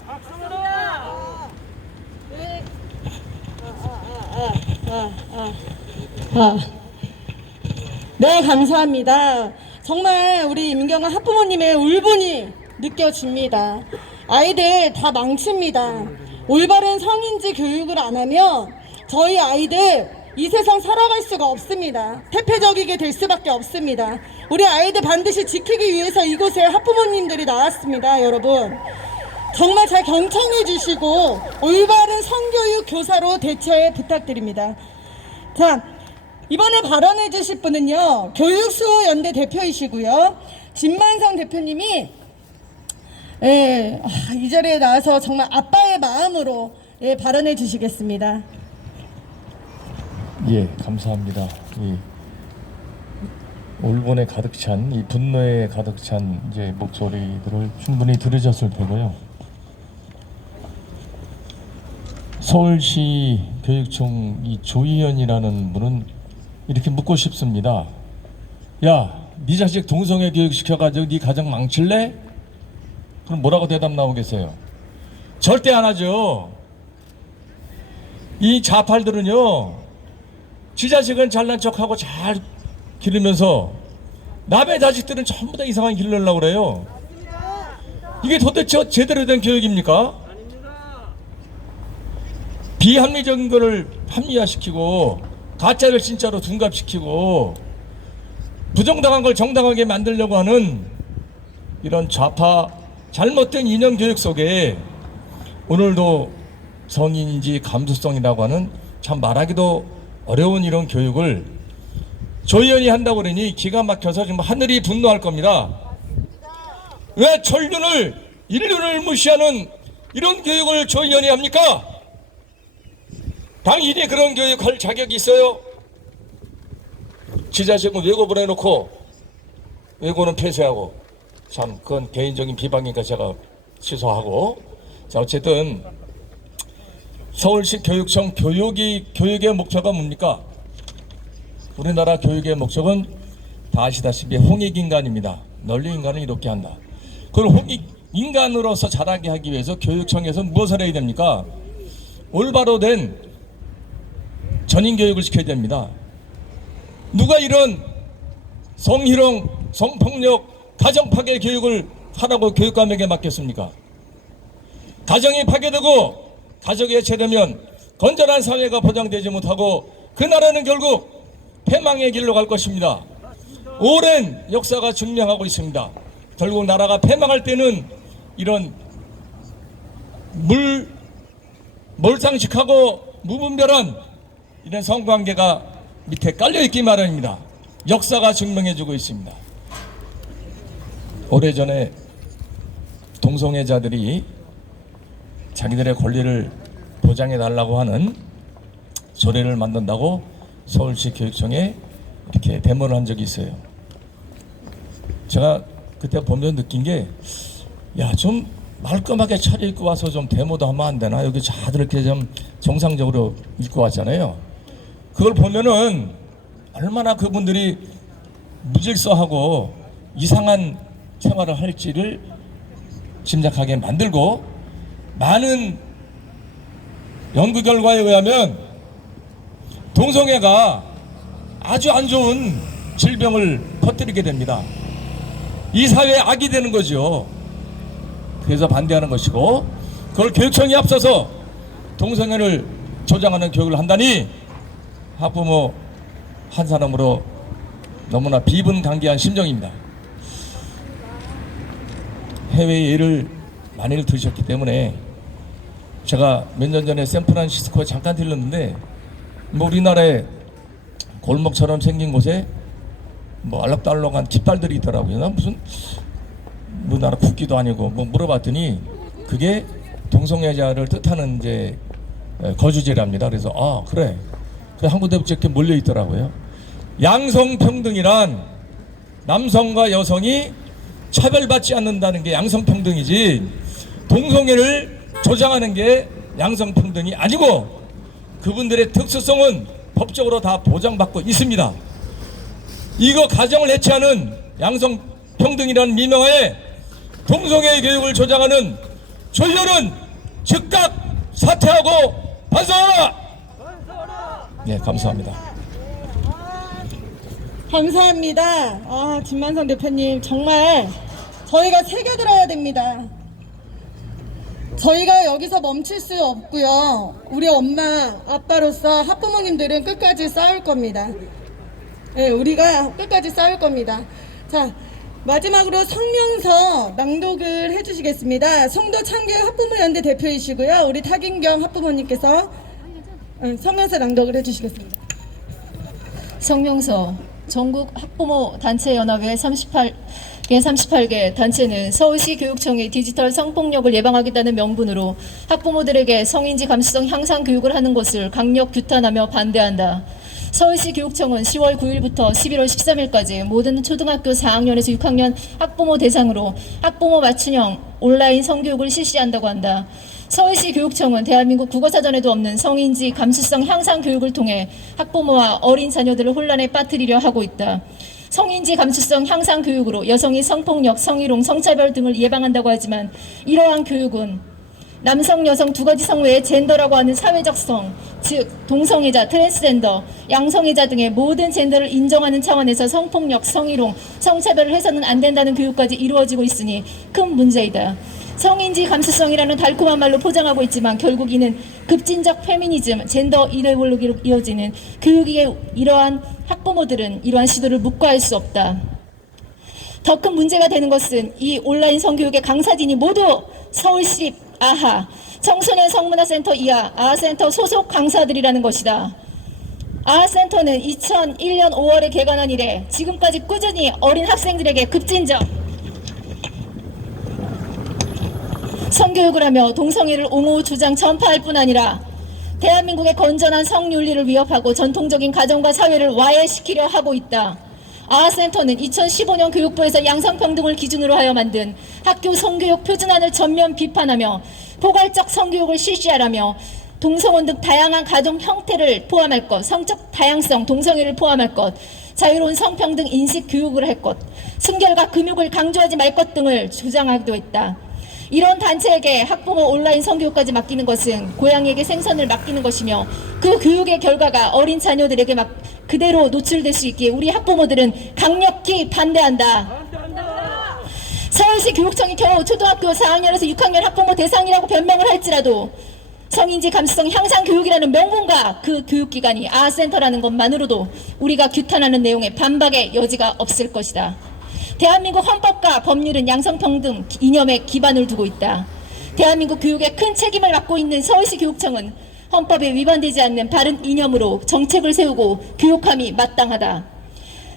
네, 감사합니다. 정말 우리 민경아 학부모님의 울분이 느껴집니다. 아이들 다 망칩니다. 올바른 성인지 교육을 안 하면 저희 아이들 이 세상 살아갈 수가 없습니다. 태폐적이게 될 수밖에 없습니다. 우리 아이들 반드시 지키기 위해서 이곳에 학부모님들이 나왔습니다. 여러분 정말 잘 경청해 주시고 올바른 성교육 교사로 대처해 부탁드립니다. 자, 이번에 발언해 주실 분은요 교육수호연대 대표이시고요 진만성 대표님이 이 자리에 나와서 정말 아빠의 마음으로 발언해 주시겠습니다. 예, 감사합니다. 이 울분에 가득 찬, 이 분노에 가득 찬 이제 목소리들을 충분히 들으셨을 테고요. 서울시 교육청 이 조희연이라는 분은 이렇게 묻고 싶습니다. 야, 네 자식 동성애 교육 시켜가지고 네 가정 망칠래? 그럼 뭐라고 대답 나오겠어요? 절대 안 하죠. 이 자팔들은요. 지 자식은 잘난 척하고 잘 기르면서 남의 자식들은 전부 다 이상한 길을 내려고 그래요. 이게 도대체 제대로 된 교육입니까? 비합리적인 거를 합리화시키고 가짜를 진짜로 둔갑시키고 부정당한 걸 정당하게 만들려고 하는 이런 좌파 잘못된 이념 교육 속에 오늘도 성인지 감수성이라고 하는 참 말하기도 어려운 이런 교육을 조희연이 한다고 그러니 기가 막혀서 지금 하늘이 분노할 겁니다. 왜 인류를 무시하는 이런 교육을 조희연이 합니까? 당신이 그런 교육할 자격이 있어요? 지 자식은 외고 보내놓고 외고는 폐쇄하고 참 그건 개인적인 비방이니까 제가 취소하고 자 어쨌든 서울시 교육청 교육의 목표가 뭡니까? 우리나라 교육의 목적은 다 아시다시피 홍익인간입니다. 널리 인간을 이롭게 한다. 그걸 홍익인간으로서 자라게 하기 위해서 교육청에서 무엇을 해야 됩니까? 올바로 된 전인교육을 시켜야 됩니다. 누가 이런 성희롱, 성폭력, 가정파괴 교육을 하라고 교육감에게 맡겼습니까? 가정이 파괴되고 가족이 해체되면 건전한 사회가 보장되지 못하고 그 나라는 결국 패망의 길로 갈 것입니다. 오랜 역사가 증명하고 있습니다. 결국 나라가 패망할 때는 이런 몰상식하고 무분별한 이런 성관계가 밑에 깔려있기 마련입니다. 역사가 증명해주고 있습니다. 오래전에 동성애자들이 자기들의 권리를 보장해달라고 하는 조례를 만든다고 서울시 교육청에 이렇게 데모를 한 적이 있어요. 제가 그때 보면서 느낀 게, 야, 좀 말끔하게 차려입고 와서 좀 데모도 하면 안 되나? 여기 다들 이렇게 좀 정상적으로 입고 왔잖아요. 그걸 보면은 얼마나 그분들이 무질서하고 이상한 생활을 할지를 짐작하게 만들고, 많은 연구 결과에 의하면 동성애가 아주 안 좋은 질병을 퍼뜨리게 됩니다. 이 사회에 악이 되는 거죠. 그래서 반대하는 것이고, 그걸 교육청이 앞서서 동성애를 조장하는 교육을 한다니 학부모 한 사람으로 너무나 비분간개한 심정입니다. 해외 예를 많이 들으셨기 때문에 제가 몇 년 전에 샌프란시스코에 잠깐 들렀는데, 뭐 우리나라의 골목처럼 생긴 곳에 뭐 알록달록한 깃발들이 있더라고요. 난 무슨 우리나라 국기도 아니고 뭐 물어봤더니 그게 동성애자를 뜻하는 이제 거주지랍니다. 그래서 아 그래, 그 한 군데 이렇게 몰려 있더라고요. 양성평등이란 남성과 여성이 차별받지 않는다는 게 양성평등이지, 동성애를 조장하는 게 양성평등이 아니고, 그분들의 특수성은 법적으로 다 보장받고 있습니다. 이거 가정을 해체하는 양성평등이라는 미명하에 동성애 교육을 조장하는 조희연은 즉각 사퇴하고 반성하라! 네, 감사합니다. 감사합니다. 진만성 대표님, 정말 저희가 새겨들어야 됩니다. 저희가 여기서 멈출 수 없고요. 우리 엄마, 아빠로서 학부모님들은 끝까지 싸울 겁니다. 네, 우리가 끝까지 싸울 겁니다. 자, 마지막으로 성명서 낭독을 해주시겠습니다. 송도 창교육 학부모연대 대표이시고요. 우리 타긴경 학부모님께서 성명서 낭독을 해주시겠습니다. 성명서. 전국 학부모 단체 연합회 38개 단체는 서울시 교육청이 디지털 성폭력을 예방하겠다는 명분으로 학부모들에게 성인지 감수성 향상 교육을 하는 것을 강력 규탄하며 반대한다. 서울시 교육청은 10월 9일부터 11월 13일까지 모든 초등학교 4학년에서 6학년 학부모 대상으로 학부모 맞춤형 온라인 성교육을 실시한다고 한다. 서울시 교육청은 대한민국 국어사전에도 없는 성인지 감수성 향상 교육을 통해 학부모와 어린 자녀들을 혼란에 빠뜨리려 하고 있다. 성인지 감수성 향상 교육으로 여성이 성폭력, 성희롱, 성차별 등을 예방한다고 하지만, 이러한 교육은 남성, 여성 두 가지 성 외에 젠더라고 하는 사회적 성, 즉 동성애자, 트랜스젠더, 양성애자 등의 모든 젠더를 인정하는 차원에서 성폭력, 성희롱, 성차별을 해서는 안 된다는 교육까지 이루어지고 있으니 큰 문제이다. 성인지 감수성이라는 달콤한 말로 포장하고 있지만 결국 이는 급진적 페미니즘, 젠더 이데올로기로 이어지는 교육의 이러한 학부모들은 이러한 시도를 묵과할 수 없다. 더 큰 문제가 되는 것은 이 온라인 성교육의 강사진이 모두 서울시립 아하, 청소년 성문화센터 이하, 아하센터 소속 강사들이라는 것이다. 아하센터는 2001년 5월에 개관한 이래 지금까지 꾸준히 어린 학생들에게 급진적 성교육을 하며 동성애를 옹호 주장 전파할 뿐 아니라 대한민국의 건전한 성윤리를 위협하고 전통적인 가정과 사회를 와해시키려 하고 있다. 아하센터는 2015년 교육부에서 양성평등을 기준으로 하여 만든 학교 성교육 표준안을 전면 비판하며 포괄적 성교육을 실시하라며 동성혼 등 다양한 가정 형태를 포함할 것, 성적 다양성, 동성애를 포함할 것, 자유로운 성평등 인식 교육을 할 것, 순결과 금욕을 강조하지 말 것 등을 주장하기도 했다. 이런 단체에게 학부모 온라인 성교육까지 맡기는 것은 고양이에게 생선을 맡기는 것이며, 그 교육의 결과가 어린 자녀들에게 막 그대로 노출될 수 있기에 우리 학부모들은 강력히 반대한다. 서울시 교육청이 겨우 초등학교 4학년에서 6학년 학부모 대상이라고 변명을 할지라도 성인지 감수성 향상 교육이라는 명분과 그 교육기관이 아센터라는 것만으로도 우리가 규탄하는 내용에 반박의 여지가 없을 것이다. 대한민국 헌법과 법률은 양성평등 이념에 기반을 두고 있다. 대한민국 교육에 큰 책임을 맡고 있는 서울시 교육청은 헌법에 위반되지 않는 바른 이념으로 정책을 세우고 교육함이 마땅하다.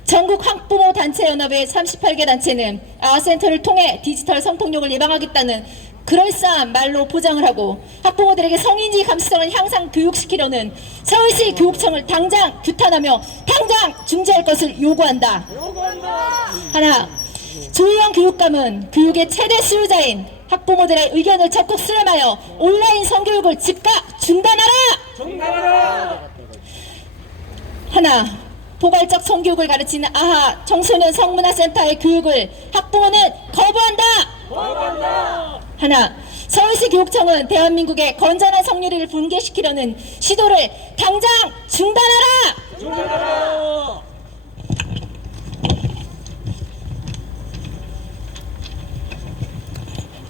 전국 학부모 단체 연합의 38개 단체는 아하센터를 통해 디지털 성폭력을 예방하겠다는 그럴싸한 말로 포장을 하고 학부모들에게 성인지 감수성을 향상 교육시키려는 서울시 교육청을 당장 규탄하며 당장 중지할 것을 요구한다. 하나, 조희영 교육감은 교육의 최대 수요자인 학부모들의 의견을 적극 수렴하여 온라인 성교육을 즉각 중단하라! 하나, 포괄적 성교육을 가르치는 아하 청소년 성문화센터의 교육을 학부모는 거부한다! 하나, 서울시 교육청은 대한민국의 건전한 성률을 붕괴시키려는 시도를 당장 중단하라!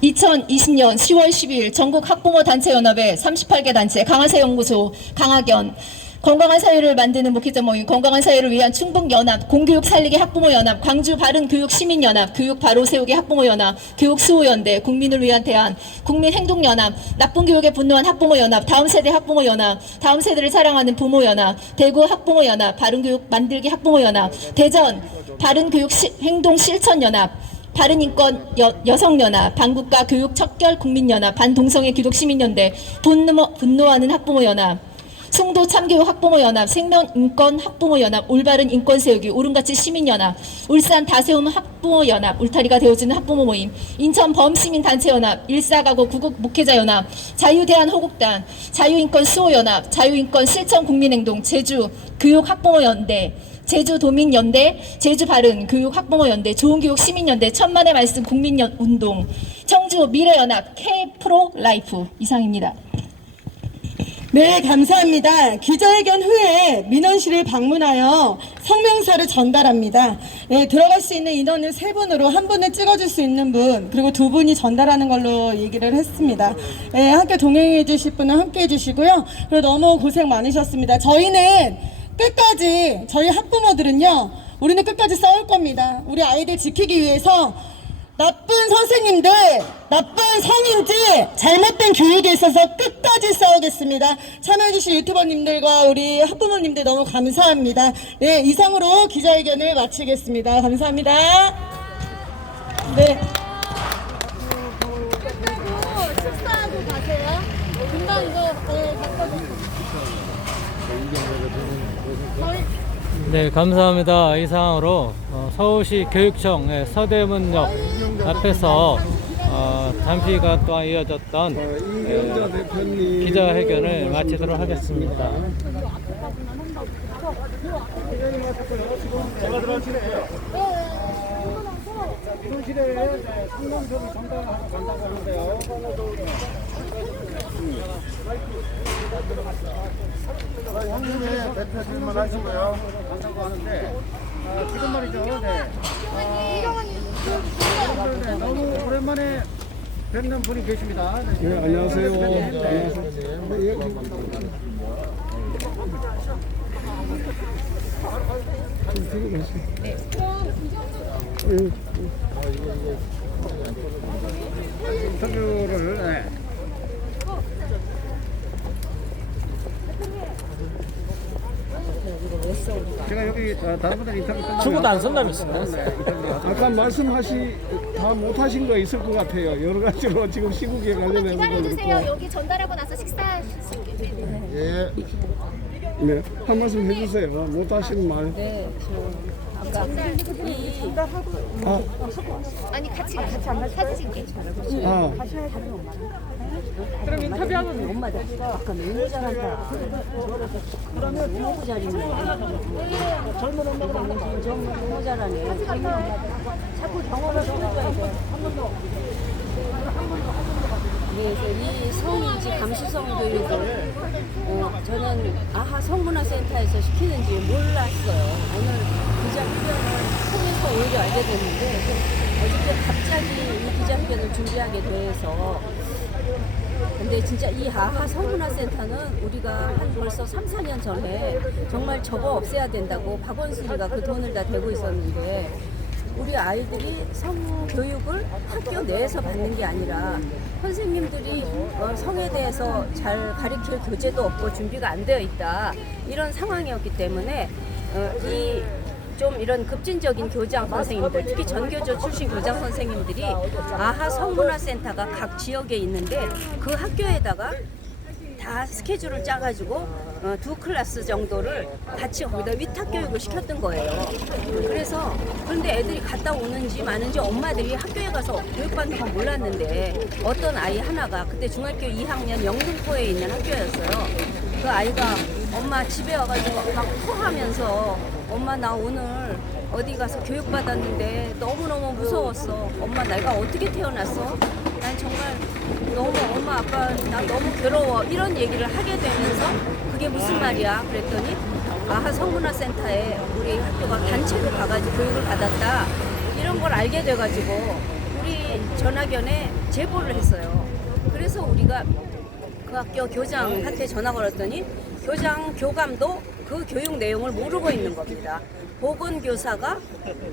2020년 10월 12일 전국 학부모 단체 연합의 38개 단체 강화사 연구소 강학연 건강한 사회를 만드는 목회자 모임 건강한 사회를 위한 충북연합 공교육 살리기 학부모 연합 광주 바른교육 시민연합 교육 바로 세우기 학부모 연합 교육수호연대 국민을 위한 대안 국민행동연합 나쁜 교육에 분노한 학부모 연합 다음 세대 학부모 연합 다음 세대를 사랑하는 부모 연합 대구 학부모 연합 바른교육 만들기 학부모 연합 대전 바른교육 행동 실천 연합 바른인권 여성연합, 반국가 교육 척결 국민연합, 반동성애 기독시민연대, 분노하는 학부모연합, 송도 참교육 학부모연합, 생명인권 학부모연합, 올바른 인권 세우기, 오름같이 시민연합, 울산 다세움 학부모연합, 울타리가 되어주는 학부모 모임, 인천 범시민단체연합, 일사가고 구국 목회자연합, 자유대한호국단, 자유인권 수호연합, 자유인권 실천 국민행동, 제주 교육학부모연대, 제주도민연대, 제주바른 교육학부모연대, 좋은교육 시민연대, 천만의 말씀 국민운동, 청주 미래연합, K프로라이프 이상입니다. 네, 감사합니다. 기자회견 후에 민원실을 방문하여 성명서를 전달합니다. 네, 들어갈 수 있는 인원은 3분으로 한 분을 찍어줄 수 있는 분, 그리고 2분이 전달하는 걸로 얘기를 했습니다. 네, 함께 동행해 주실 분은 함께 해주시고요. 그리고 너무 고생 많으셨습니다. 저희는 끝까지, 저희 학부모들은요, 우리는 끝까지 싸울 겁니다. 우리 아이들 지키기 위해서 나쁜 선생님들, 나쁜 성인지 잘못된 교육에 있어서 끝까지 싸우겠습니다. 참여해주신 유튜버님들과 우리 학부모님들 너무 감사합니다. 네, 이상으로 기자회견을 마치겠습니다. 감사합니다. 네. 식사하고 가세요. 금방 이거 네, 감사합니다. 이상으로 서울시 교육청 서대문역 앞에서 잠시간 동안 이어졌던 기자회견을 마치도록 하겠습니다. 형님의 대표 질문하시고요. 간다고 하는데 지금 말이죠. 네, 너무 오랜만에 뵙는 분이 계십니다. 네, 안녕하세요. 인터뷰를 제가 여기 다른 분들 인터뷰 끝나면 충분도 안 선다면서요? 아까 다 못하신 거 있을 것 같아요. 여러 가지로 지금 시국에 관련해서 기다려주세요. 여기 전달하고 나서 식사하실게요. 예. 네, 한 말씀 해주세요. 못하신 말. 네, 아니 같이 사진 찍게. 그럼 인터뷰하면 엄마들 아까 너무 잘한다. 그러면 너무 잘이네. 젊은 엄마가 너무 잘하네. 자꾸 경험을 해줘야 돼. 그래서 이 성인지 감수성 교육을 저는 아하 성문화센터에서 시키는지 몰랐어요. 오늘 기자회견을 통해서 오히려 알게 됐는데 어저께 갑자기 이 기자회견을 준비하게 돼서 근데 진짜 이 아하 성문화센터는 우리가 한 벌써 3, 4년 전에 정말 저거 없애야 된다고 박원순이가 그 돈을 다 대고 있었는데 우리 아이들이 성교육을 학교 내에서 받는 게 아니라 선생님들 아이들이 성에 대해서 잘 가르칠 교재도 없고 준비가 안 되어 있다 이런 상황이었기 때문에 이런 급진적인 교장 선생님들, 특히 전교조 출신 교장 선생님들이 아하 성문화센터가 각 지역에 있는데 그 학교에다가 다 스케줄을 짜가지고 2클래스 정도를 같이 거기다 위탁교육을 시켰던 거예요. 그런데 애들이 갔다 오는지 마는지 엄마들이 학교에 가서 교육받는 건 몰랐는데 어떤 아이 하나가 그때 중학교 2학년 영등포에 있는 학교였어요. 그 아이가 엄마 집에 와가지고 막 토하면서 엄마 나 오늘 어디 가서 교육받았는데 너무너무 무서웠어. 엄마 내가 어떻게 태어났어? 난 정말 너무 엄마 아빠 나 너무 괴로워 이런 얘기를 하게 되면서 그게 무슨 말이야 그랬더니 아하 성문화센터에 우리 학교가 단체로 가가지고 교육을 받았다 이런 걸 알게 돼가지고 우리 전학연에 제보를 했어요. 그래서 우리가 그 학교 교장한테 전화 걸었더니 교감도 그 교육 내용을 모르고 있는 겁니다. 보건교사가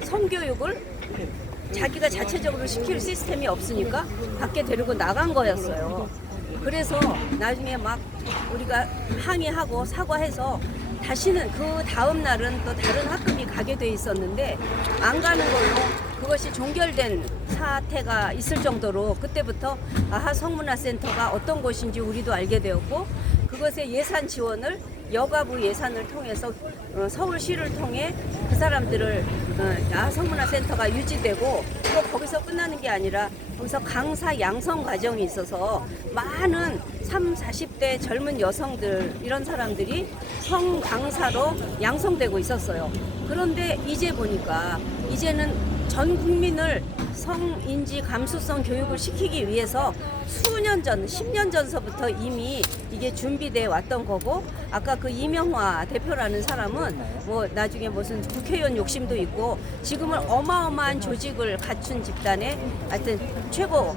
성교육을 자기가 자체적으로 시킬 시스템이 없으니까 밖에 데리고 나간 거였어요. 그래서 나중에 막 우리가 항의하고 사과해서 다시는 그 다음 날은 또 다른 학급이 가게 돼 있었는데 안 가는 걸로 그것이 종결된 사태가 있을 정도로 그때부터 아하 성문화센터가 어떤 곳인지 우리도 알게 되었고 그것의 예산 지원을 여가부 예산을 통해서 서울시를 통해 그 사람들을 아하 성문화센터가 유지되고 또 거기서 끝나는 게 아니라 거기서 강사 양성 과정이 있어서 많은 30, 40대 젊은 여성들 이런 사람들이 성 강사로 양성되고 있었어요. 그런데 이제 보니까 이제는 전 국민을 성인지 감수성 교육을 시키기 위해서 수년 전, 10년 전서부터 이미 이게 준비돼 왔던 거고 아까 그 이명화 대표라는 사람은 뭐 나중에 무슨 국회의원 욕심도 있고 지금은 어마어마한 조직을 갖춘 집단의 하여튼 최고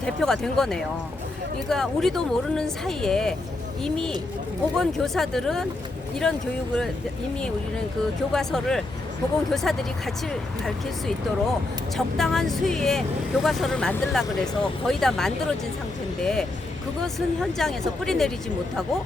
대표가 된 거네요. 그러니까 우리도 모르는 사이에 이미 보건교사들은 이런 교육을 이미 우리는 그 교과서를 보건교사들이 같이 가르칠 수 있도록 적당한 수위의 교과서를 만들려고 그래서 거의 다 만들어진 상태인데 그것은 현장에서 뿌리내리지 못하고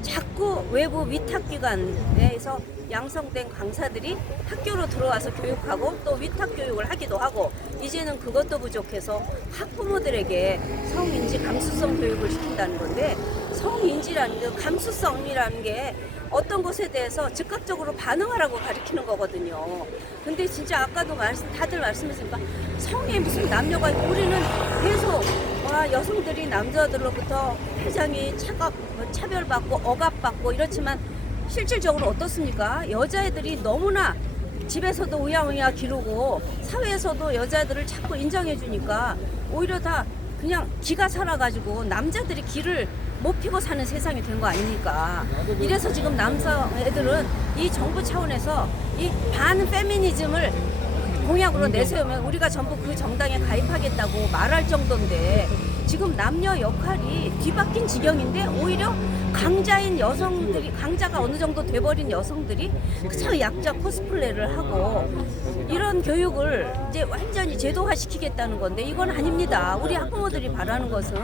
자꾸 외부 위탁기관에서 양성된 강사들이 학교로 들어와서 교육하고 또 위탁교육을 하기도 하고 이제는 그것도 부족해서 학부모들에게 성인지 감수성 교육을 시킨다는 건데 성인지라는 게 감수성이라는 게 어떤 것에 대해서 즉각적으로 반응하라고 가르치는 거거든요. 근데 진짜 아까도 다들 말씀하시니까 성에 무슨 남녀가 있고 우리는 계속 여성들이 남자들로부터 굉장히 차별받고 억압받고 이렇지만 실질적으로 어떻습니까? 여자애들이 너무나 집에서도 우야우야 기르고 사회에서도 여자애들을 자꾸 인정해 주니까 오히려 다 그냥 기가 살아가지고 남자들이 길을 못 피고 사는 세상이 된 거 아닙니까? 이래서 지금 남자애들은 이 정부 차원에서 이 반페미니즘을 공약으로 내세우면 우리가 전부 그 정당에 가입하겠다고 말할 정도인데 지금 남녀 역할이 뒤바뀐 지경인데 오히려 강자인 여성들이 강자가 어느 정도 돼버린 여성들이 그저 약자 코스플레이를 하고 이런 교육을 이제 완전히 제도화시키겠다는 건데 이건 아닙니다. 우리 학부모들이 바라는 것은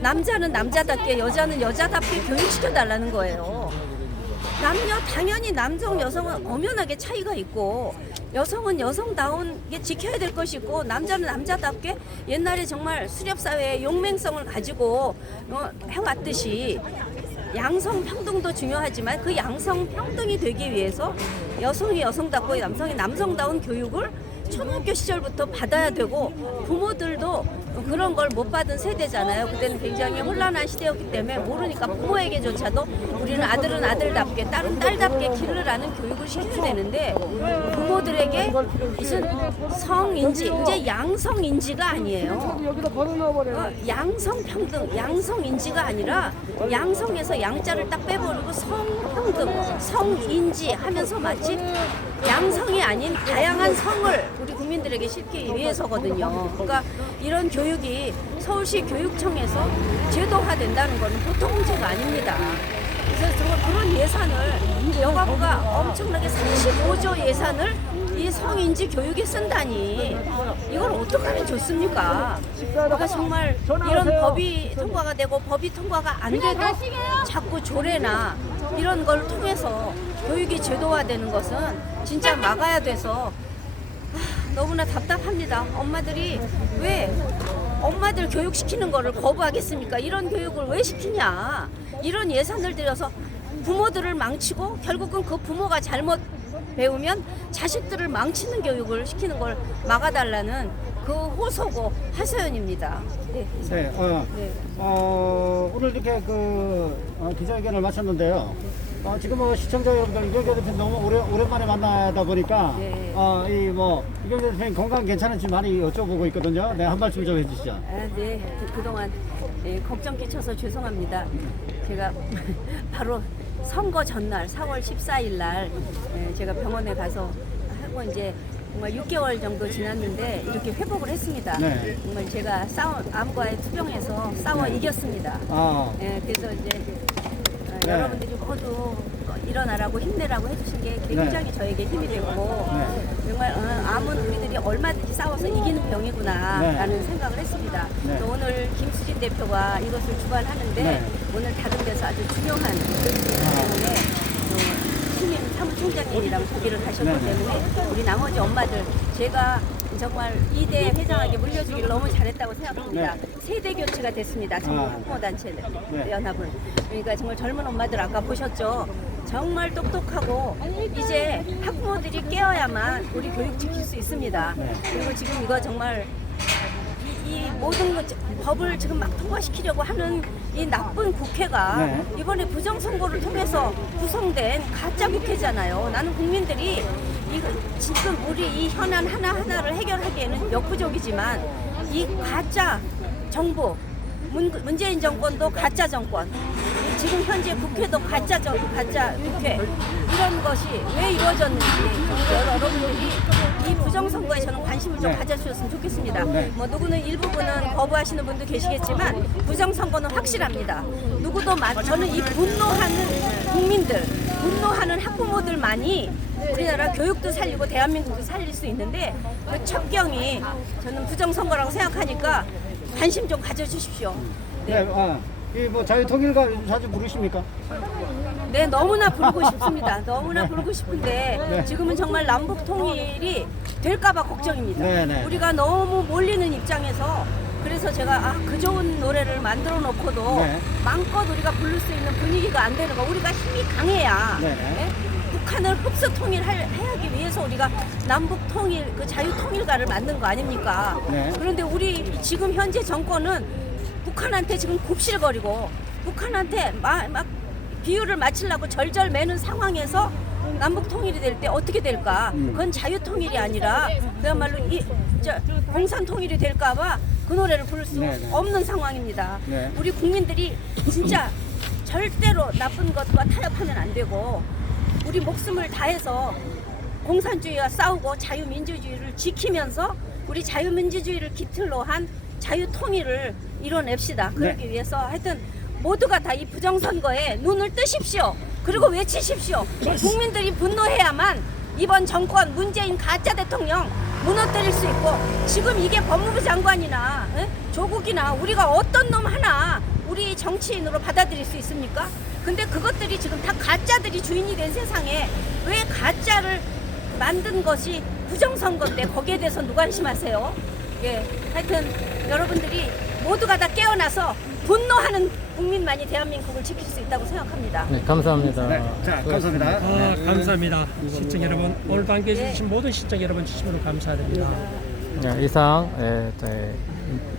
남자는 남자답게 여자는 여자답게 교육시켜달라는 거예요. 남녀 당연히 남성 여성은 엄연하게 차이가 있고 여성은 여성다운 게 지켜야 될 것이 있고 남자는 남자답게 옛날에 정말 수렵사회의 용맹성을 가지고 해왔듯이 양성평등도 중요하지만 그 양성평등이 되기 위해서 여성이 여성답고 남성이 남성다운 교육을 초등학교 시절부터 받아야 되고 부모들도 그런 걸 못 받은 세대잖아요. 그때는 굉장히 혼란한 시대였기 때문에 모르니까 부모에게조차도 우리는 아들은 아들답게 딸은 딸답게 기르라는 교육을 시켜야 되는데 부모들에게 무슨 성인지 이제 양성인지가 아니에요. 양성평등 양성인지가 아니라 양성에서 양자를 딱 빼버리고 성평등 성인지 하면서 마치 양성이 아닌 다양한 성을 우리 국민들에게 시키기 위해서거든요. 그러니까 이런 교육이 서울시 교육청에서 제도화된다는 것은 보통 문제가 아닙니다. 그래서 정말 그런 예산을 여가부가 엄청나게 45조 예산을 이 성인지 교육에 쓴다니 이걸 어떻게 하면 좋습니까? 그러니까 정말 이런 법이 통과가 되고 법이 통과가 안 돼도 자꾸 조례나 이런 걸 통해서 교육이 제도화되는 것은 진짜 막아야 돼서 너무나 답답합니다. 엄마들이 왜 엄마들 교육시키는 거를 거부하겠습니까? 이런 교육을 왜 시키냐? 이런 예산을 들여서 부모들을 망치고 결국은 그 부모가 잘못 배우면 자식들을 망치는 교육을 시키는 걸 막아달라는 그 호소고 하소연입니다. 네. 오늘 이렇게 기자회견을 마쳤는데요. 지금 시청자 여러분들 이경재 대표님 너무 오랜만에 만나다 보니까 이경재 대표님 건강 괜찮은지 많이 여쭤보고 있거든요. 네, 한 말씀 좀 해주시죠. 네, 그동안 걱정 끼쳐서 죄송합니다. 제가 바로 선거 전날 4월 14일 날 제가 병원에 가서 하고 이제 정말 6개월 정도 지났는데 이렇게 회복을 했습니다. 네. 정말 제가 암과의 투병에서 싸워 이겼습니다. 그래서 이제 여러분들이 모두 일어나라고 힘내라고 해주신 게 굉장히 저에게 힘이 되고 정말 암은 우리들이 얼마든지 싸워서 이기는 병이구나라는 생각을 했습니다. 또 오늘 김수진 대표가 이것을 주관하는데 오늘 다른 데서 아주 중요한 교육이기 때문에 신임 사무총장님이랑 보기를 하셨기 때문에 우리 나머지 엄마들 제가 정말 2대 회장에게 물려주기를 너무 잘했다고 생각합니다. 세대 교체가 됐습니다. 전국 학부모단체들 연합은. 그러니까 정말 젊은 엄마들 아까 보셨죠? 정말 똑똑하고 이제 학부모들이 깨어야만 우리 교육 지킬 수 있습니다. 그리고 지금 이거 정말 이 모든 법을 지금 막 통과시키려고 하는 이 나쁜 국회가 이번에 부정선거를 통해서 구성된 가짜 국회잖아요. 나는 국민들이 지금 우리 이 현안 하나하나를 해결하기에는 역부족이지만 이 가짜 정부, 문재인 정권도 가짜 정권, 지금 현재 국회도 가짜 국회 이런 것이 왜 이루어졌는지 여러분들이 이 부정선거에 저는 관심을 좀 가져주셨으면 좋겠습니다. 뭐 누구는 일부분은 거부하시는 분도 계시겠지만 부정선거는 확실합니다. 누구도 저는 이 분노하는 국민들, 분노하는 학부모들만이 우리나라 교육도 살리고 대한민국도 살릴 수 있는데 그 첩경이 저는 부정선거라고 생각하니까 관심 좀 가져주십시오. 자유통일가 요즘 자주 부르십니까? 네, 너무나 부르고 싶습니다. 너무나 부르고 싶은데 지금은 정말 남북 통일이 될까봐 걱정입니다. 우리가 너무 몰리는 입장에서 그래서 제가 그 좋은 노래를 만들어 놓고도 마음껏 우리가 부를 수 있는 분위기가 안 되는 거. 우리가 힘이 강해야 북한을 흡수 통일하기 위해서 우리가 남북 통일 그 자유 통일가를 만든 거 아닙니까? 그런데 우리 지금 현재 정권은 북한한테 지금 굽실거리고 북한한테 막 비유를 맞추려고 절절 매는 상황에서 남북 통일이 될 때 어떻게 될까? 그건 자유 통일이 아니라 그야말로 공산 통일이 될까봐 그 노래를 부를 수 없는 상황입니다. 우리 국민들이 진짜 절대로 나쁜 것과 타협하면 안 되고 우리 목숨을 다해서 공산주의와 싸우고 자유민주주의를 지키면서 우리 자유민주주의를 기틀로 한 자유통일을 이뤄냅시다. 그러기 위해서 하여튼 모두가 다 이 부정선거에 눈을 뜨십시오. 그리고 외치십시오. 국민들이 분노해야만 이번 정권 문재인 가짜 대통령 무너뜨릴 수 있고 지금 이게 법무부 장관이나 조국이나 우리가 어떤 놈 하나 우리 정치인으로 받아들일 수 있습니까? 근데 그것들이 지금 다 가짜들이 주인이 된 세상에 왜 가짜를 만든 것이 부정선거인데 거기에 대해서 누가 안심하세요? 하여튼 여러분들이 모두가 다 깨어나서 분노하는 국민만이 대한민국을 지킬 수 있다고 생각합니다. 네, 감사합니다. 감사합니다. 감사합니다. 시청 여러분, 오늘 함께해 주신 모든 시청 여러분 진심으로 감사드립니다. 이상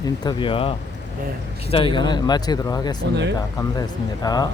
인터뷰와 기자회견을 마치도록 하겠습니다. 감사했습니다.